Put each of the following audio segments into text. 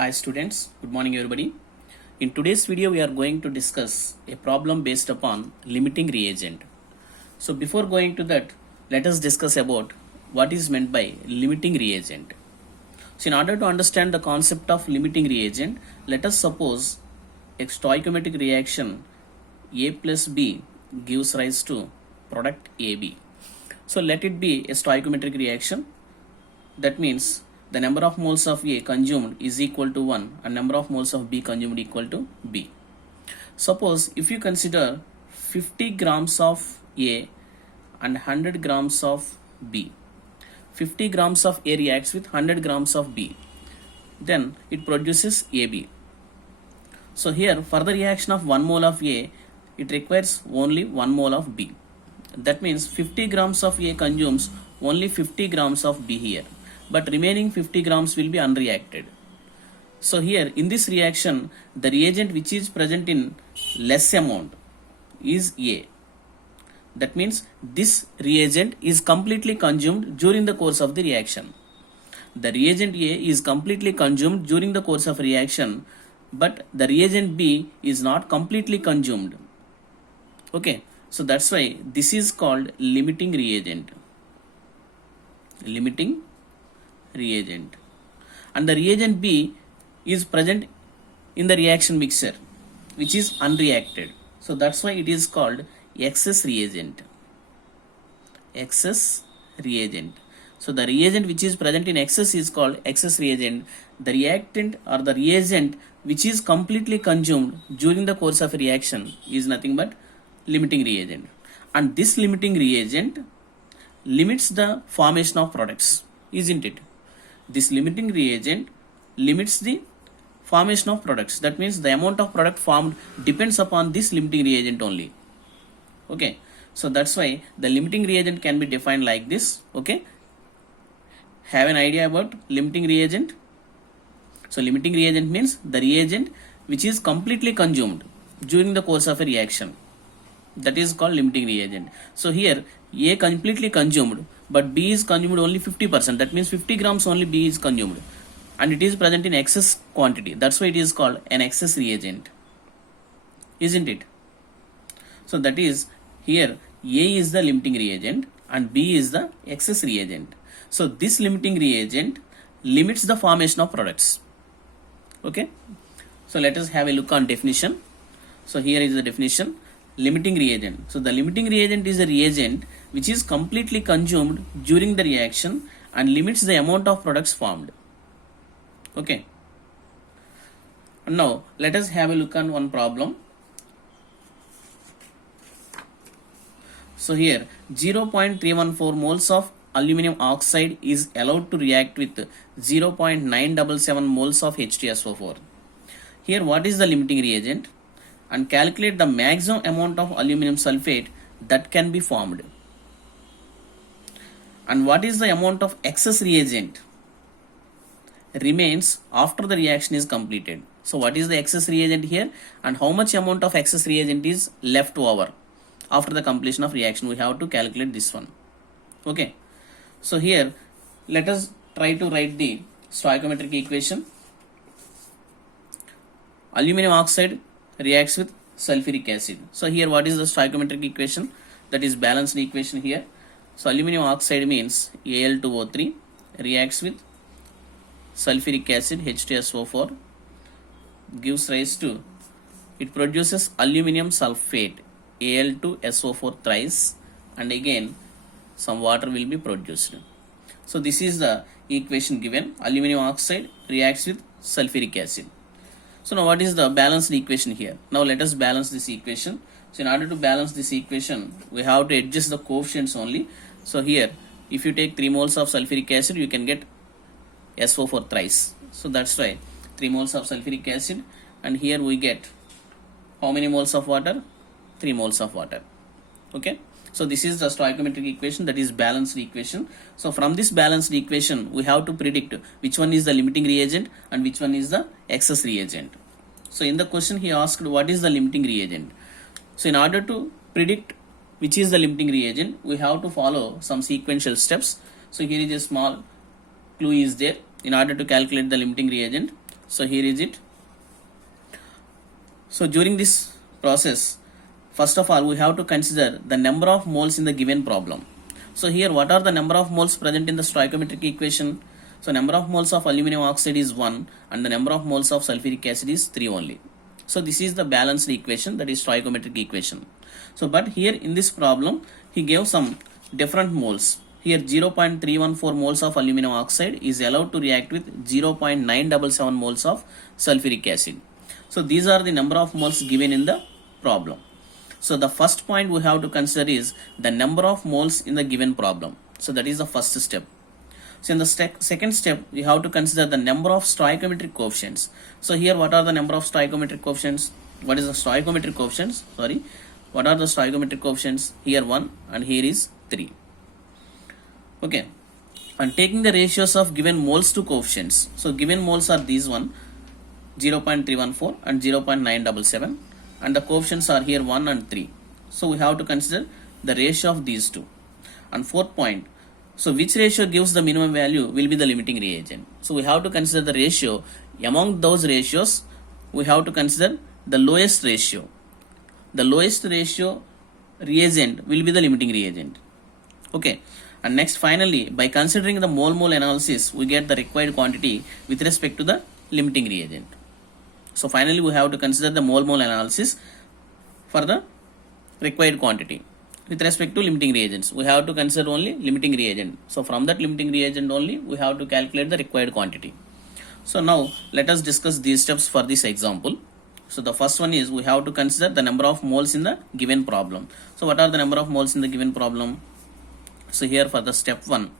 Hi students, good morning everybody. In today's video we are going to discuss a problem based upon limiting reagent. So before going to that, let us discuss about what is meant by limiting reagent. So in order to understand the concept of limiting reagent, let us suppose a stoichiometric reaction A plus B gives rise to product AB. So let it be a stoichiometric reaction. That means the number of moles of A consumed is equal to 1 and number of moles of B consumed equal to B. Suppose if you consider 50 grams of A and 100 grams of B. 50 grams of A reacts with 100 grams of B. Then it produces AB. So here for the reaction of 1 mole of A, it requires only 1 mole of B. That means 50 grams of A consumes only 50 grams of B here. But remaining 50 grams will be unreacted. So here in this reaction, the reagent which is present in less amount is A. That means this reagent is completely consumed during the course of the reaction. The reagent A is completely consumed during the course of reaction, but the reagent B is not completely consumed. Okay, so that's why this is called limiting reagent. Limiting reagent, and the reagent B is present in the reaction mixture which is unreacted, so that's why it is called excess reagent. Excess reagent. So the reagent which is present in excess is called excess reagent. The reactant or the reagent which is completely consumed during the course of a reaction is nothing but limiting reagent, and this limiting reagent limits the formation of products, isn't it? This limiting reagent limits the formation of products. That means the amount of product formed depends upon this limiting reagent only. Okay, so that's why the limiting reagent can be defined like this. Okay, have an idea about limiting reagent? So limiting reagent means the reagent which is completely consumed during the course of a reaction. That is called limiting reagent. So here A completely consumed, but B is consumed only 50%. That means 50 grams only B is consumed, and it is present in excess quantity. That's why it is called an excess reagent, isn't it? So that is here A is the limiting reagent and B is the excess reagent. So this limiting reagent limits the formation of products. Okay, so let us have a look on definition. So here is the definition. Limiting reagent. So the limiting reagent is a reagent which is completely consumed during the reaction and limits the amount of products formed. Okay. And now let us have a look on one problem. So here 0.314 moles of aluminum oxide is allowed to react with 0.977 moles of H2SO4. Here what is the limiting reagent? And calculate the maximum amount of aluminum sulfate that can be formed. And what is the amount of excess reagent remains after the reaction is completed? So what is the excess reagent here, and how much amount of excess reagent is left over after the completion of reaction? We have to calculate this one. Okay, so here let us try to write the stoichiometric equation. Aluminum oxide reacts with sulfuric acid. So here what is the stoichiometric equation? That is balanced equation here. So aluminum oxide means Al2O3 reacts with sulfuric acid H2SO4, gives rise to, it produces aluminum sulfate Al2SO4 thrice, and again some water will be produced. So this is the equation given. Aluminum oxide reacts with sulfuric acid. So now what is the balanced equation here? Now let us balance this equation. So in order to balance this equation, we have to adjust the coefficients only. So here if you take 3 moles of sulfuric acid, you can get SO4 thrice. So that's why 3 moles of sulfuric acid, and here we get how many moles of water? 3 moles of water. Okay, so this is the stoichiometric equation, that is balanced equation. So from this balanced equation we have to predict which one is the limiting reagent and which one is the excess reagent. So in the question he asked what is the limiting reagent. So in order to predict which is the limiting reagent, we have to follow some sequential steps. So here is a small clue is there in order to calculate the limiting reagent. So here is it. So during this process, first of all we have to consider the number of moles in the given problem. So here what are the number of moles present in the stoichiometric equation? So number of moles of aluminum oxide is 1 and the number of moles of sulfuric acid is 3 only. So this is the balanced equation, that is stoichiometric equation. So but here in this problem he gave some different moles. Here 0.314 moles of aluminum oxide is allowed to react with 0.977 moles of sulfuric acid. So these are the number of moles given in the problem. So the first point we have to consider is the number of moles in the given problem. So that is the first step. So in the second step, we have to consider the number of stoichiometric coefficients. So here what are the number of stoichiometric coefficients? What is the stoichiometric coefficients? Sorry. What are the stoichiometric coefficients? Here 1 and here is 3. Okay. And taking the ratios of given moles to coefficients. So given moles are these one, 0.314 and 0.977. And the coefficients are here 1 and 3. So we have to consider the ratio of these two. And fourth point, so which ratio gives the minimum value will be the limiting reagent. So we have to consider the ratio. Among those ratios, we have to consider the lowest ratio. The lowest ratio reagent will be the limiting reagent. Okay. And next finally, by considering the mole analysis, we get the required quantity with respect to the limiting reagent. So finally we have to consider the mole analysis for the required quantity. With respect to limiting reagents, we have to consider only limiting reagent. So from that limiting reagent only, we have to calculate the required quantity. So now let us discuss these steps for this example. So the first one is we have to consider the number of moles in the given problem. So what are the number of moles in the given problem? So here for the step 1,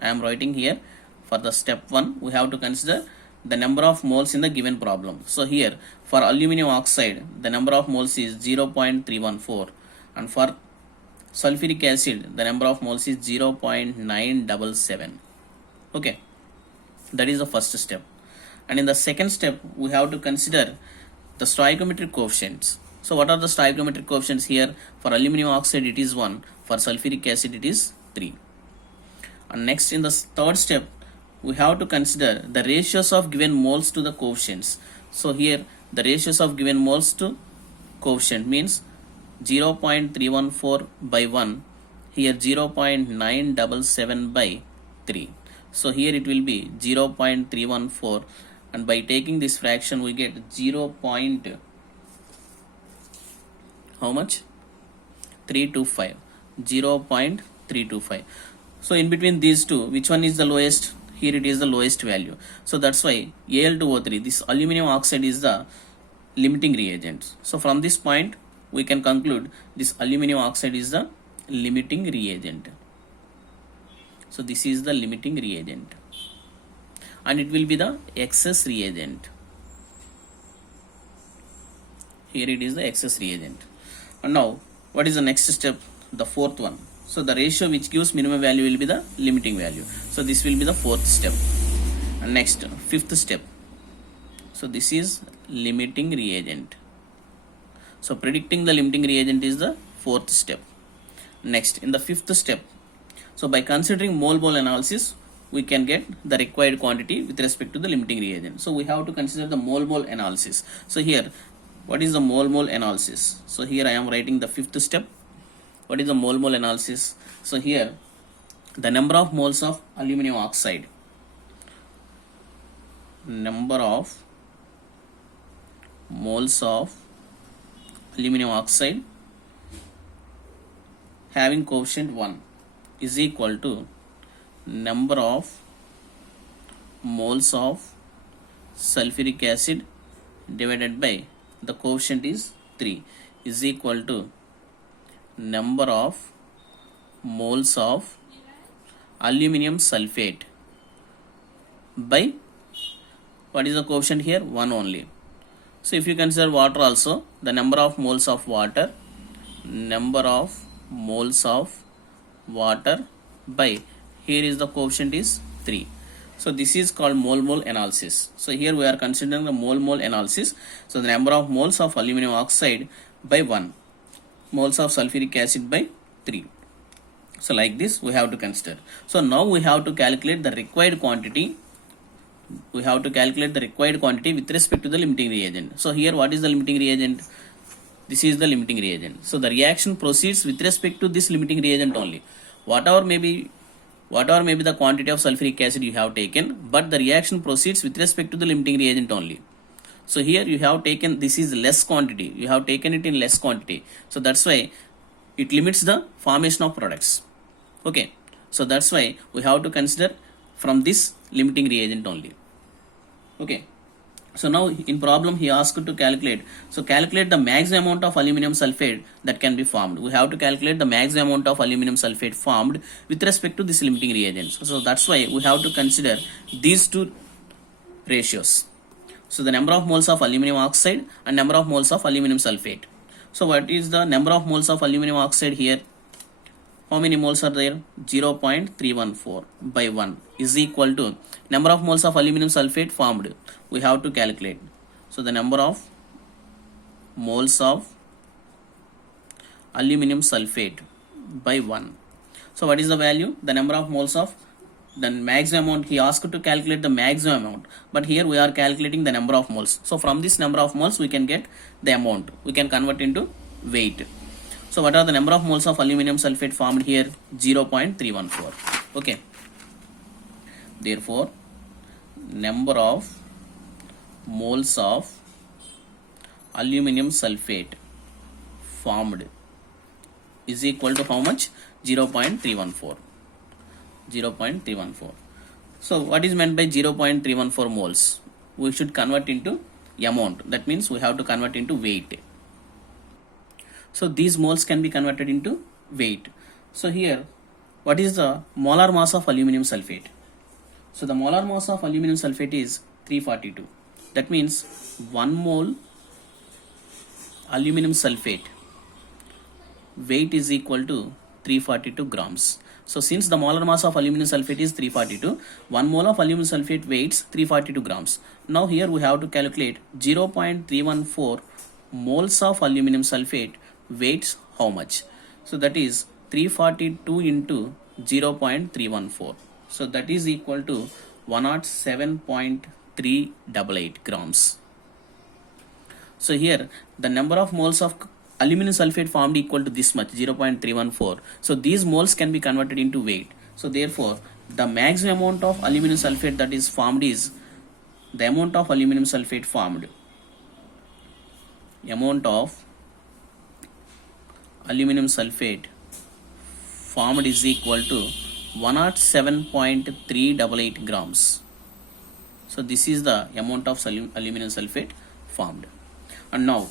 I am writing here for the step 1, we have to consider the number of moles in the given problem. So here for aluminum oxide, the number of moles is 0.314 and for sulfuric acid, the number of moles is 0.977. Okay, that is the first step. And in the second step, we have to consider the stoichiometric coefficients. So what are the stoichiometric coefficients here? For aluminum oxide, it is 1. For sulfuric acid, it is 3. And next, in the third step, we have to consider the ratios of given moles to the coefficients. So here, the ratios of given moles to coefficient means 0.314 by 1, here 0.977 by 3. So here it will be 0.314 and by taking this fraction we get 0. How much? 325. 0.325. So in between these two, which one is the lowest? Here it is the lowest value. So that's why Al2O3, this aluminum oxide is the limiting reagent. So from this point, we can conclude this aluminum oxide is the limiting reagent. So this is the limiting reagent. And it will be the excess reagent. Here it is the excess reagent. And now, what is the next step? The fourth one. So the ratio which gives minimum value will be the limiting value. So this will be the fourth step. And next, fifth step. So this is limiting reagent. So predicting the limiting reagent is the fourth step. Next, in the fifth step, so by considering mole analysis, we can get the required quantity with respect to the limiting reagent. So we have to consider the mole analysis. So here, what is the mole analysis? So here I am writing the fifth step. What is the mole analysis? So here, the number of moles of aluminum oxide. Number of moles of aluminum oxide having coefficient 1 is equal to number of moles of sulfuric acid divided by the coefficient is 3 is equal to number of moles of aluminum sulfate by what is the coefficient here? 1 only. So if you consider water also, the number of moles of water by here is the coefficient is 3. So this is called mole analysis. So here we are considering the mole analysis. So the number of moles of aluminum oxide by 1, moles of sulfuric acid by 3. So like this we have to consider. So now we have to calculate the required quantity we have to calculate the required quantity with respect to the limiting reagent. So here what is the limiting reagent? This is the limiting reagent. So the reaction proceeds with respect to this limiting reagent only. Whatever may be the quantity of sulfuric acid you have taken, but the reaction proceeds with respect to the limiting reagent only. So here you have taken, this is less quantity, you have taken it in less quantity, so that's why it limits the formation of products. Okay, so that's why we have to consider from this limiting reagent only. Okay, so now in problem he asked to calculate, so calculate the maximum amount of aluminum sulfate that can be formed. We have to calculate the maximum amount of aluminum sulfate formed with respect to this limiting reagents. So that's why we have to consider these two ratios. So the number of moles of aluminum oxide and number of moles of aluminum sulfate. So what is the number of moles of aluminum oxide here? How many moles are there? 0.314 by 1 is equal to number of moles of aluminum sulfate formed. We have to calculate. So the number of moles of aluminum sulfate by 1. So what is the value? The number of moles of the maximum amount. He asked to calculate the maximum amount, but here we are calculating the number of moles. So from this number of moles we can get the amount. We can convert into weight. So what are the number of moles of aluminum sulfate formed here? 0.314. Okay. Therefore, number of moles of aluminum sulfate formed is equal to how much? 0.314. 0.314. So what is meant by 0.314 moles? We should convert into amount. That means we have to convert into weight. So these moles can be converted into weight. So here, what is the molar mass of aluminum sulfate? So the molar mass of aluminum sulfate is 342. That means 1 mole aluminum sulfate weight is equal to 342 grams. So since the molar mass of aluminum sulfate is 342, 1 mole of aluminum sulfate weighs 342 grams. Now here we have to calculate 0.314 moles of aluminum sulfate weighs how much? So that is 342 into 0.314. So that is equal to 107.388 grams. So here the number of moles of aluminum sulfate formed equal to this much, 0.314. So these moles can be converted into weight. So therefore the maximum amount of aluminum sulfate that is formed is the amount of aluminum sulfate formed. Amount of aluminum sulfate formed is equal to 107.388 grams. So this is the amount of aluminum sulfate formed. And now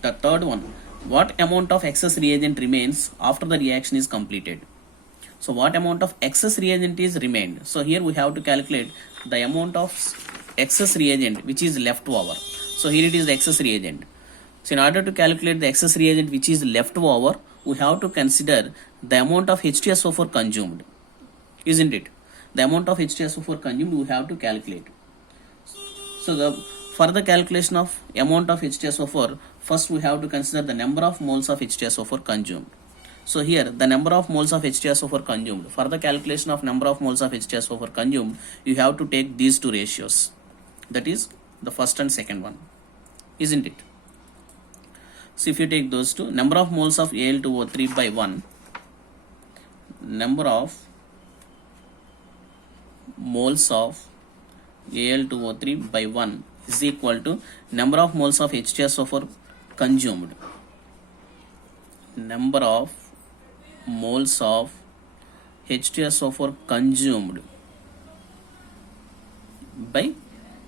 the third one, what amount of excess reagent remains after the reaction is completed? So what amount of excess reagent is remained? So here we have to calculate the amount of excess reagent which is left over. So here it is the excess reagent. So in order to calculate the excess reagent which is left over, we have to consider the amount of H2SO4 consumed, isn't it? The amount of H2SO4 consumed we have to calculate. So for the calculation of amount of H2SO4, first we have to consider the number of moles of H2SO4 consumed. So here the number of moles of H2SO4 consumed. For the calculation of number of moles of H2SO4 consumed, you have to take these two ratios. That is the first and second one, isn't it? So if you take those two, number of moles of Al2O3 by 1, number of moles of Al2O3 by 1 is equal to number of moles of H2SO4 consumed. Number of moles of H2SO4 consumed by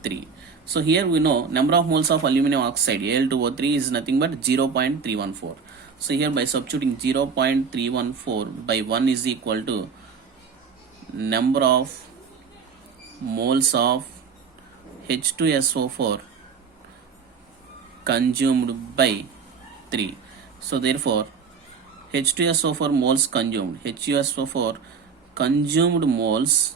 3. So here we know number of moles of aluminum oxide Al2O3 is nothing but 0.314. So here by substituting 0.314 by 1 is equal to number of moles of H2SO4 consumed by 3. So therefore H2SO4 moles consumed, H2SO4 consumed moles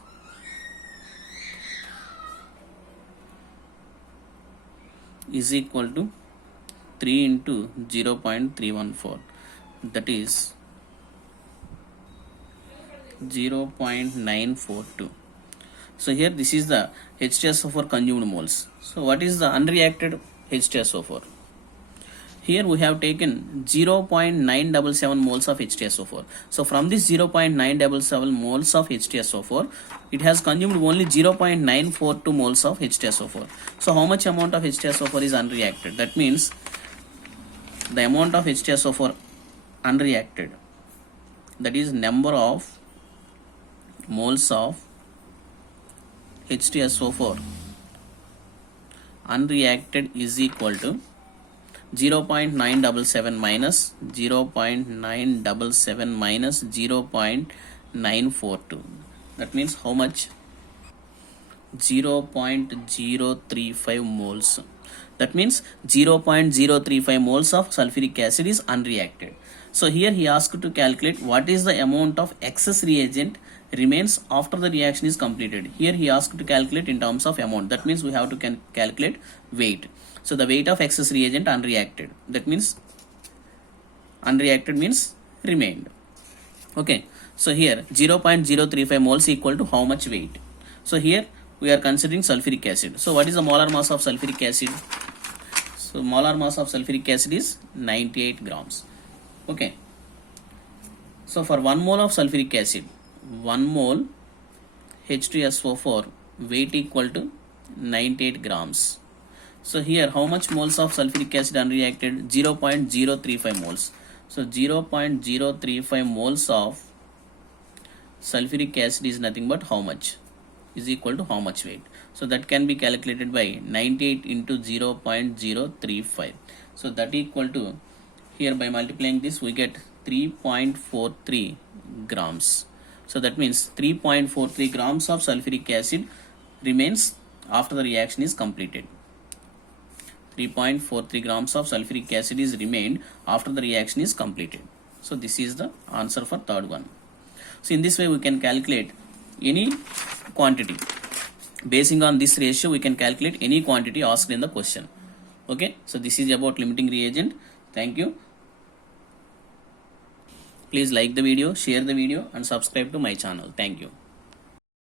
is equal to 3 into 0.314, that is 0.942. So here this is the H2SO4 consumed moles. So what is the unreacted H2SO4? Here we have taken 0.977 moles of H2SO4. So from this 0.977 moles of H2SO4, it has consumed only 0.942 moles of H2SO4. So how much amount of H2SO4 is unreacted? That means the amount of H2SO4 unreacted, that is number of moles of H2SO4 unreacted is equal to 0.977 minus 0.977 minus 0.942. That means how much? 0.035 moles. That means 0.035 moles of sulfuric acid is unreacted. So here he asked to calculate what is the amount of excess reagent remains after the reaction is completed. Here he asked to calculate in terms of amount. That means we have to calculate weight. So the weight of excess reagent unreacted. That means unreacted means remained. Okay. So here 0.035 moles equal to how much weight? So here we are considering sulfuric acid. So what is the molar mass of sulfuric acid? So molar mass of sulfuric acid is 98 grams. Okay. So for 1 mole of sulfuric acid, 1 mole H2SO4 weight equal to 98 grams. So here how much moles of sulfuric acid unreacted? 0.035 moles. So 0.035 moles of sulfuric acid is nothing but how much? Is equal to how much weight? So that can be calculated by 98 into 0.035. So that equal to, here by multiplying this we get 3.43 grams. So that means 3.43 grams of sulfuric acid remains after the reaction is completed. 3.43 grams of sulfuric acid is remained after the reaction is completed. So this is the answer for third one. So in this way we can calculate any quantity. Basing on this ratio we can calculate any quantity asked in the question. Okay, so this is about limiting reagent. Thank you. Please like the video, share the video and subscribe to my channel. Thank you.